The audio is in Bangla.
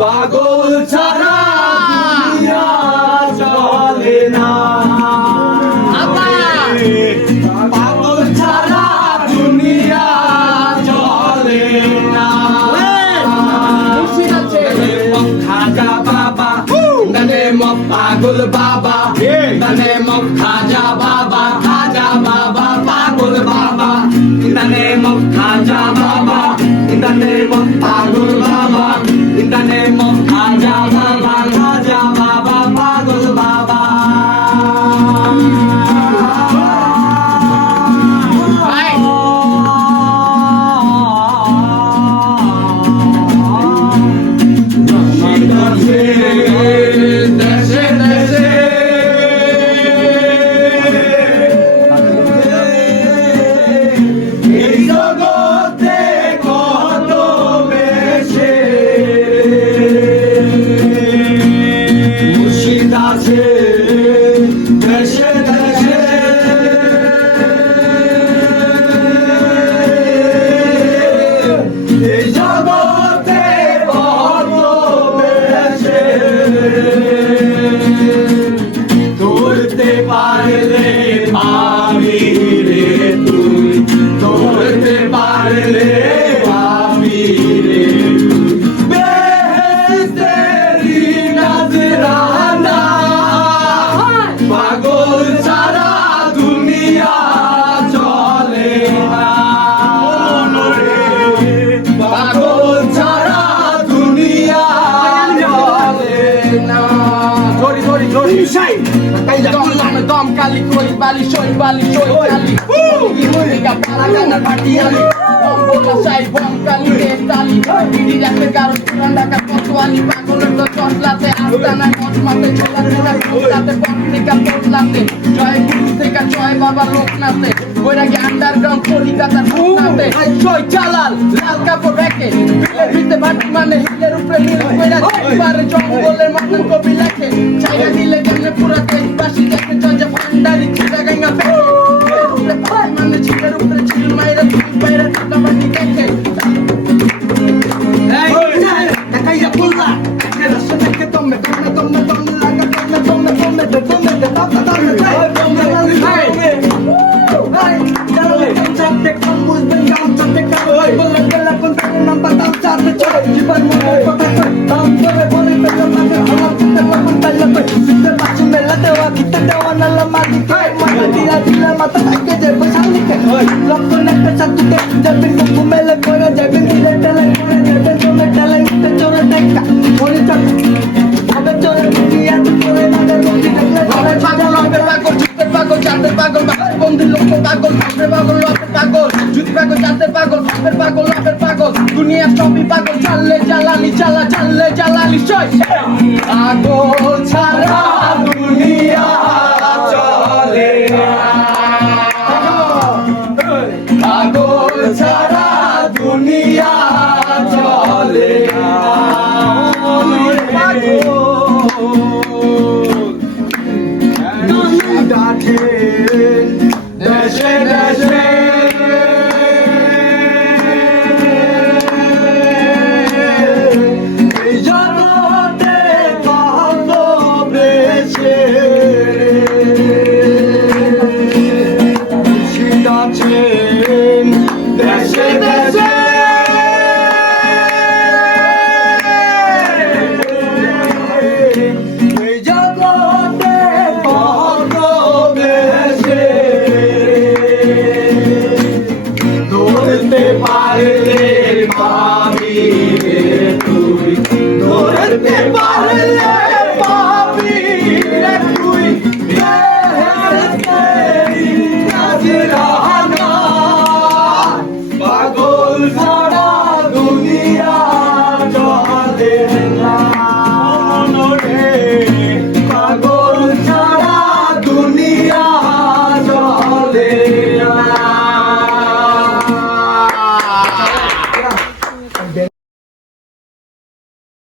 পাগল ছাড়া দুনিয়া চলে না পাগল ছাড়া দুনিয়া চলে না খাজা বাবা দনে মক পাগল বাবা দনে মক খাজা বাবা পাগল বাবা দনে মক খাজা বাবা দনে মক পাগল বাবা দনে মক খাজা বাবা পাগল বাবা Dom kali koi bali shoy kali Ika para kana patiali Dom bola say bom kali tali Didi jakte karo kuranda ka potwali Pagolor to choslate astana kosmate chola koslate potnika potlate Joy guru theka joy baba loknate Boira ki underground kolikata loknate Joy jalal lal kapor reke Hiler hite bati mane hiler upre nil Boira pare jongboler matan kobi lekhe Chaya dile jemne pura desh bashi dekhe joja bhandari chira ganga peke Hiler upre bati mane chiler upre chil maira tui paira chaka bani dekhe Takaya pulla Kera sone ke tomme laga tomme দুনিয়া সবই পাগল চাললে জ্বালালি সই পাগল ছাড়া দুনিয়া চলে না পাগল ছাড়া দুনিয়া চলে না দেশে দেশে পাগল ছাড়া দুনিয়া চলে